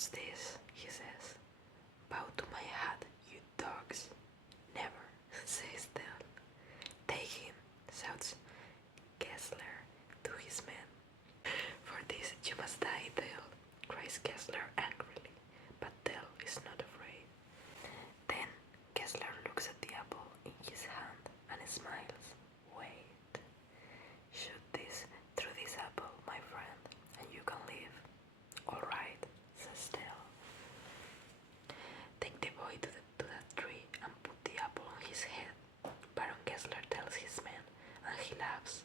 "What's this?" he says. "Bow to my hat, you dogs." "Never," says Del. "Take him," shouts Kessler to his men. "For this you must die, Del," cries Kessler angrily, but Del is not afraid. Then Kessler looks at the apple in his hand and smiles. "Wait. Shoot this through this apple, my friend, and you can live." "All right," says Del. "Take the boy to that tree and put the apple on his head," Baron Kessler tells his men, and he laughs.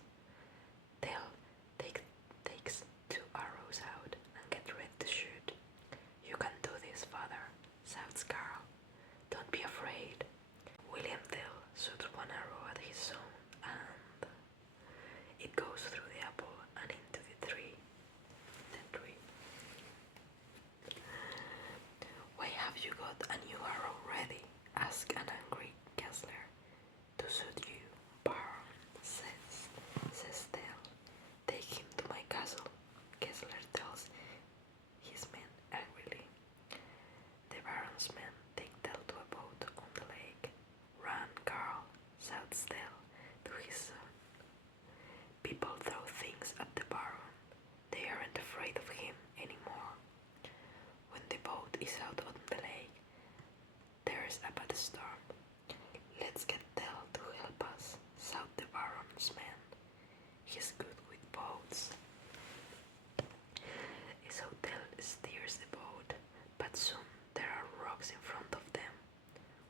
Del takes 2 arrows out and gets ready to shoot. "You can do this, father," shouts Carl. "Don't be afraid." William Del shoots 1 arrow at his son, and it goes through the apple and into the tree. "Why have you got a new arrow ready?" asks an angry Kessler. "To suit you, Baron," says Del. "Take him to my castle," Kessler tells his men angrily. The Baron's men take Del to a boat on the lake. "Run, Carl," shouts Del to his son. People throw things at the Baron. They aren't afraid of him anymore. When the boat is out on the lake, there's a bad storm. "Let's get Del to help us," shout the Baron's men. "He's good with boats." So Del steers the boat, but soon there are rocks in front of them.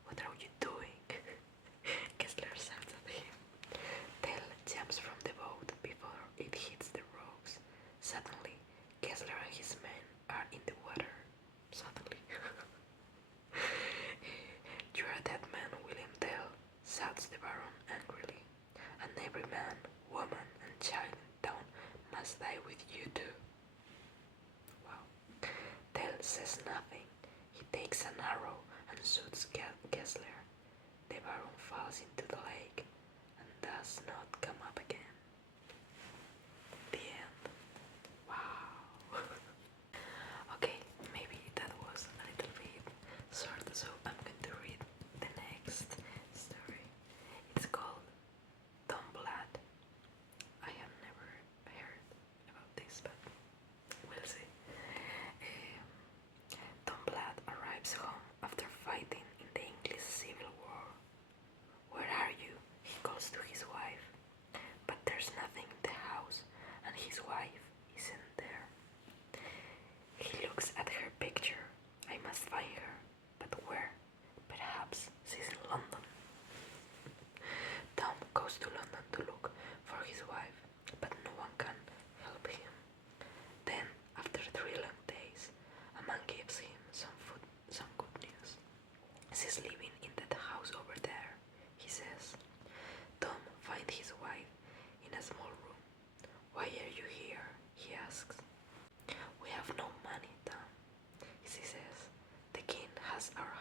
"What are you doing?" Kessler shouts at him. Del jumps from the boat before it hits the rocks. Suddenly, Kessler and his men are in the water. Suddenly. "You're a dead man, William Del," shouts the Baron angrily. "And every man, woman, and child in town must die with you too." Wow. Del says nothing. He takes an arrow and shoots Kessler. The Baron falls into the lake and does not come up again. The end. Wow. Okay, maybe that was a little bit short, so I'm going to read the next story. It's called Tom Blood. I have never heard about this, but we'll see. Tom Blood arrives home after fighting in the English Civil War. "Where are you?" he calls to his wife. But there's nothing in the house, and his wife isn't there. He looks at her picture. "I must find her. But where? Perhaps she's in London." Tom goes to London to look for his wife, but no one can help him. Then, after 3 long days, a man gives him some food, some good news. "She's living in that house over there," he says. Tom finds his wife in a small room. "Why are you here?" he asks. "We have no money, Tom," she says. "The king has our